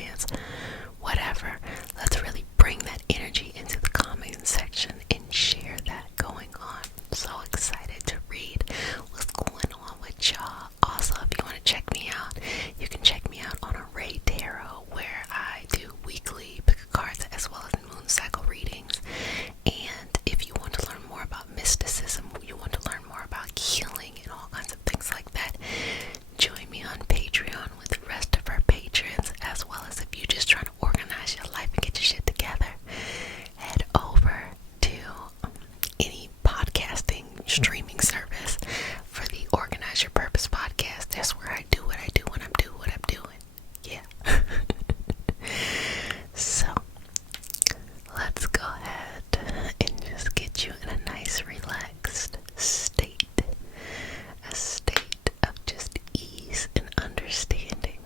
romance, whatever. Let's really bring that energy into the comment section and share that going on. I'm so excited to read what's going on with y'all. Also, if you want to check me out, you can check me out on a Ray Tarot, where I do weekly pick a cards as well as moon cycle readings. And if you want to learn more about mysticism, you want to learn more about healing and all kinds of things like that, join me on Patreon with the rest of our patrons, as well as if you're just trying to organize your life and get your shit together, head over to any podcasting streaming service for the Organize Your Purpose podcast. That's where I do what I do when I'm doing what I'm doing. Yeah. So let's go ahead and just get you in a nice relaxed state, a state of just ease and understanding.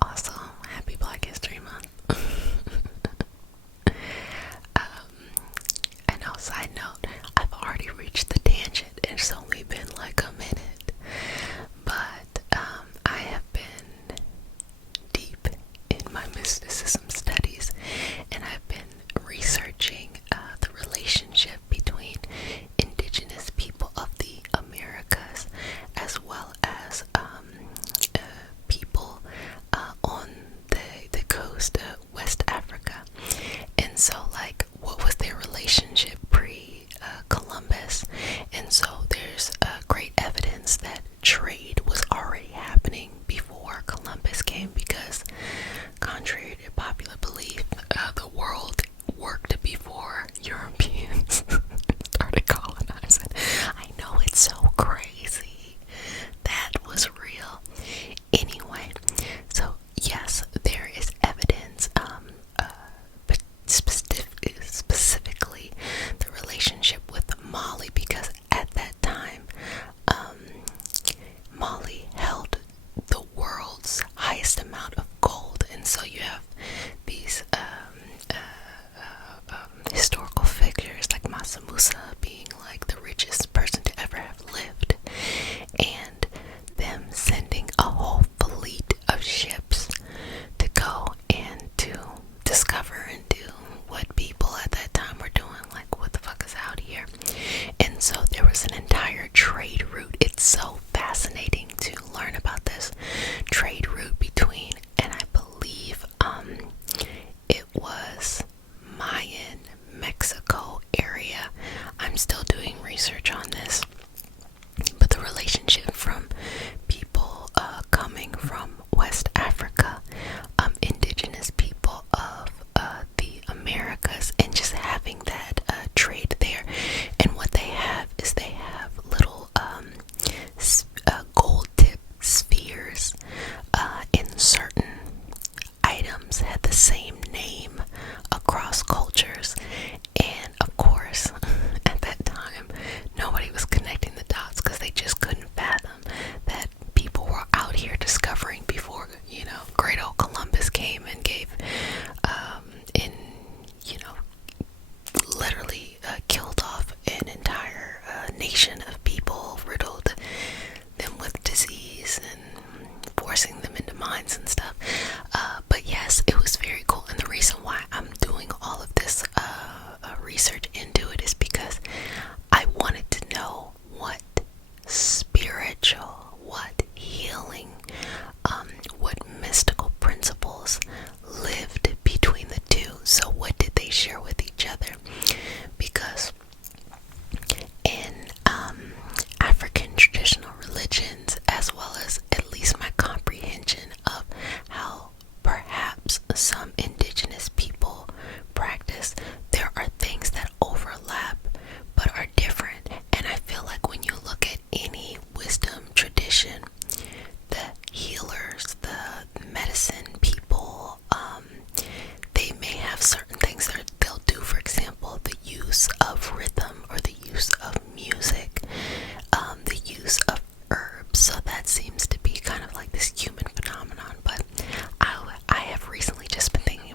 Also, happy Black History Month. I know, side note, I've already reached the tangent. It's only been like a minute, but I have been deep in my mysticism studies, and I've been researching the relationship between indigenous people of the Americas, as well as people on the coast of West Africa. And so, like, what was their relationship pre-Columbus? And so there's great evidence that trade was already happening before Columbus came, because contrary to popular belief, the world worked before Europeans started colonizing. I know, it's so crazy. That was real. Anyway, so yes, there is evidence, but specifically the relationship with Mali, because at that time, Mali held the world's highest amount of gold. And so you have these historical figures like Mansa Musa being like the richest person to ever have lived, and them sending a whole fleet of ships to go and to discover and do what people at that time were doing, like, what the fuck is out here? And so there was an entire trade route. It's so fascinating to learn about this trade route between, and I believe it was Mayan, Mexico area. I'm still doing research on this, but the relationship from people coming from West Africa, indigenous people of the Americas, and just having that trade there. And what they have is they have little gold tip spheres, in certain items had the same name across cultures. And of course, at that time, nobody was connecting the dots, because they just couldn't fathom that people were out here discovering before, great old Columbus came and gave, literally killed off an entire nation of people, riddled them with disease and forcing them into mines and stuff. But yes, it was very cool. And the reason why I'm doing all of this research into it is because I wanted to know what spiritual, what healing, what mystical principles lived between the two. So what did they share with each other? Because in African traditional religions, as well as at least my comprehension of how perhaps some indigenous people practice, there are things that overlap but are different. And I feel like when you look at any wisdom tradition, the healers, the medicine people, they may have certain things that they'll do. For example, the use of rhythm, or the use of music, the use of herbs. So that seems to be kind of like this human phenomenon. But I have recently just been thinking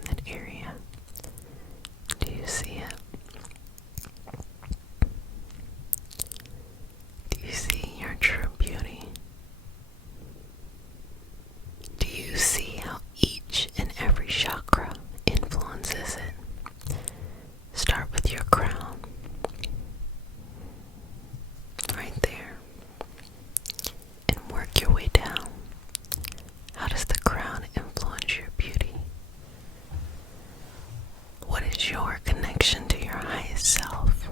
in that area. Do you see it? Do you see your true beauty? Do you see how each and every chakra influences it? Start with your crown. Right there. And work your way down. How does the crown influence your beauty? What is your connection to your highest self?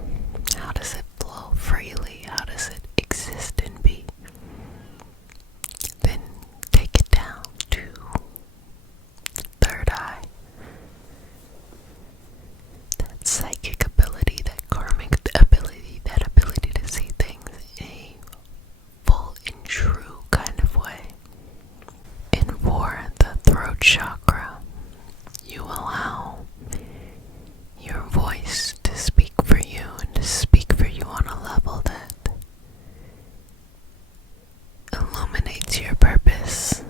How does it flow freely? How does it exist and be? Then take it down to the third eye. That psychic ability, that karmic ability, that ability to see things in a full and true kind of way. And for the throat chakra, you allow your voice to speak for you and to speak for you on a level that illuminates your purpose,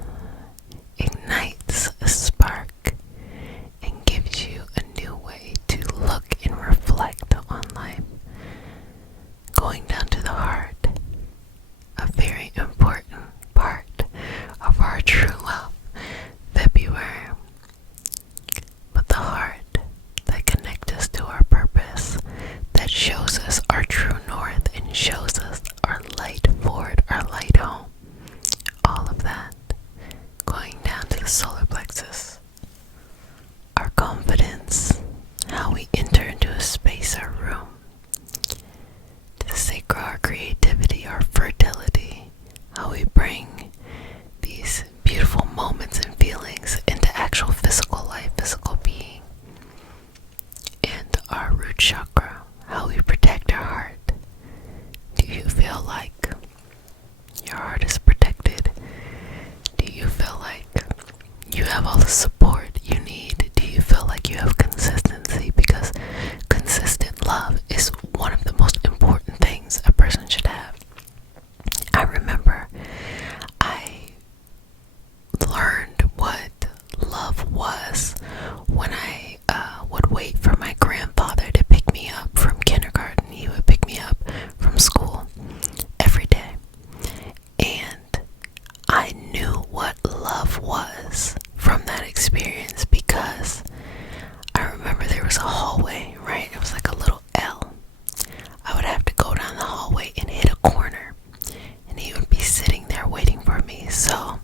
ignites a spark, and gives you a new way to look and reflect on life. Going down to the heart, a very important part of our true love, February. But the heart that connects us to our purpose, that shows us our true north and shows us our light forward, our light home. All of that going down to the solar plexus. Our confidence, how we enter into a space, our room. To the sacral, our creativity, our fertility, how we bring these beautiful moments and feelings into actual physical life, physical being. And our root chakra, how we protect our heart. Do you feel like your heart is protected? Do you feel like you have all the support you need? Do you feel like you have consistency? Because consistent love is one of the most important things a person should have. I remember I learned what love was when I would wait for my grandfather to pick me up from kindergarten. He would pick me up from school every day. And I knew what love was from that experience because I remember there was a hallway, right? It was like a little L. I would have to go down the hallway and hit a corner, and he would be sitting there waiting for me. So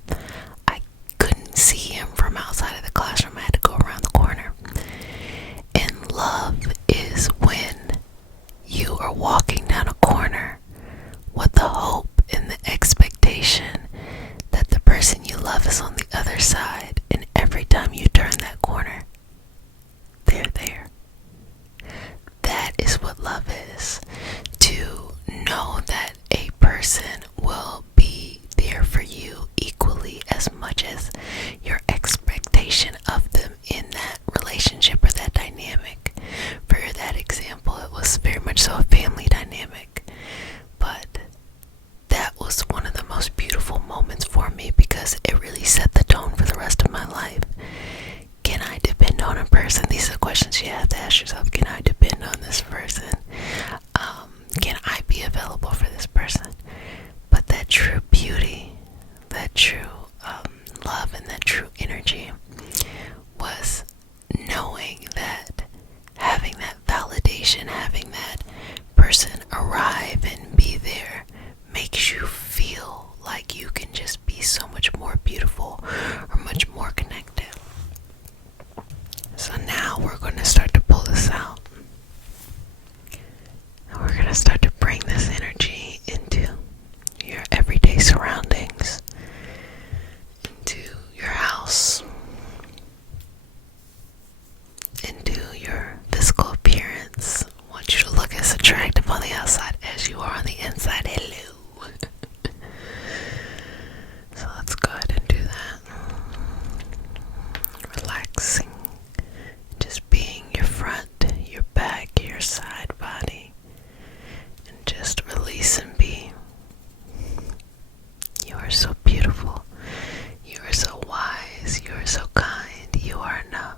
I couldn't see him from outside of the classroom. I had to go around the corner. And love is when you are walking down a corner with the hope and the expectation that the person you love is on the other side, and every time you turn that corner, they're there. That is what love is. To know that a person will be there for you equally as much as your expectation of them in that relationship or that dynamic. For that example, it was very much so a family dynamic. But that was one of the most beautiful moments for me because it really set the tone for the rest of my life. Can I depend on a person? These are the questions you have to ask yourself. Can I depend on this person? Can I be available for this person? But that true beauty, that true love, and that true energy was knowing that, having that validation, having that person arrive and be there makes you feel like you can just be so much more beautiful or much more connected. So now we're going to start to pull this out. And we're going to start to bring this energy into your everyday surroundings, into your house, into your physical appearance. I want you to look as attractive on the outside as you are on the inside. Hello. So let's go ahead and do that. Relaxing. Just being your front, your back, your side body. And just release and be. You are so beautiful. You are so wise. You are so kind. You are enough.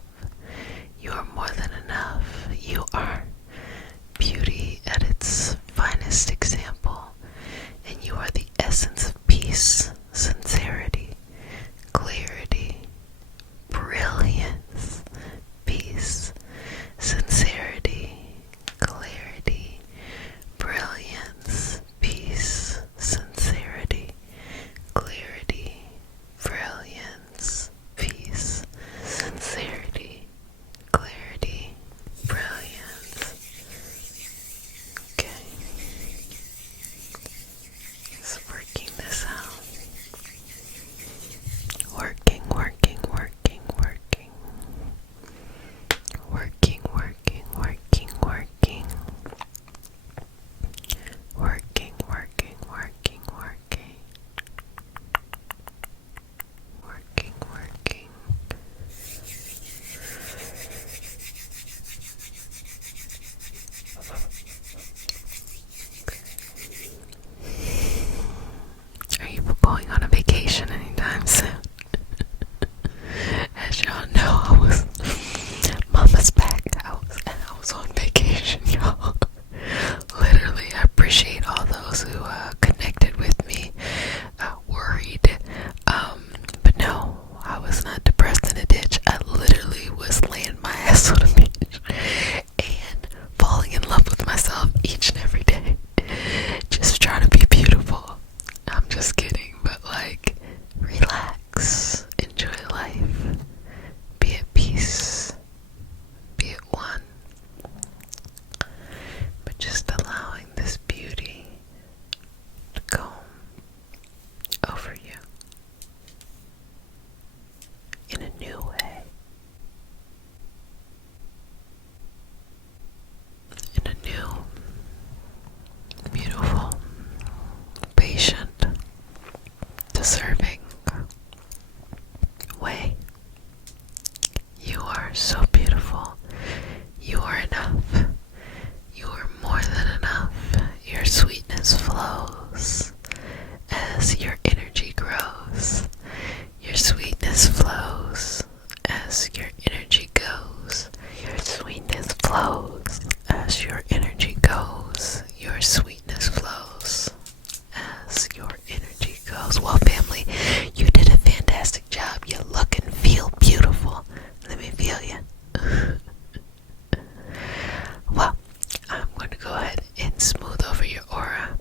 new way. In a new, beautiful, patient, deserving way. You are so beautiful. You are enough. You are more than enough. Your sweetness flows as your energy grows. Your sweetness flows as your energy goes. Your sweetness flows as your energy goes. Your sweetness flows as your energy goes. Well, family, you did a fantastic job. You look and feel beautiful. Let me feel you. Well, I'm going to go ahead and smooth over your aura,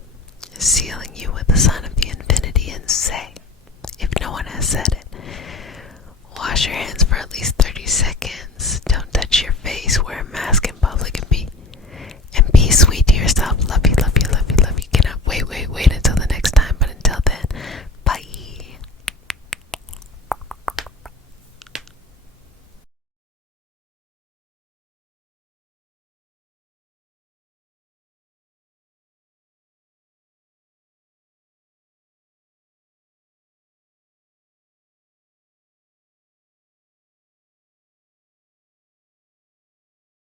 sealing you with the sign of the infinity, and say, if no one has said it, wash your hands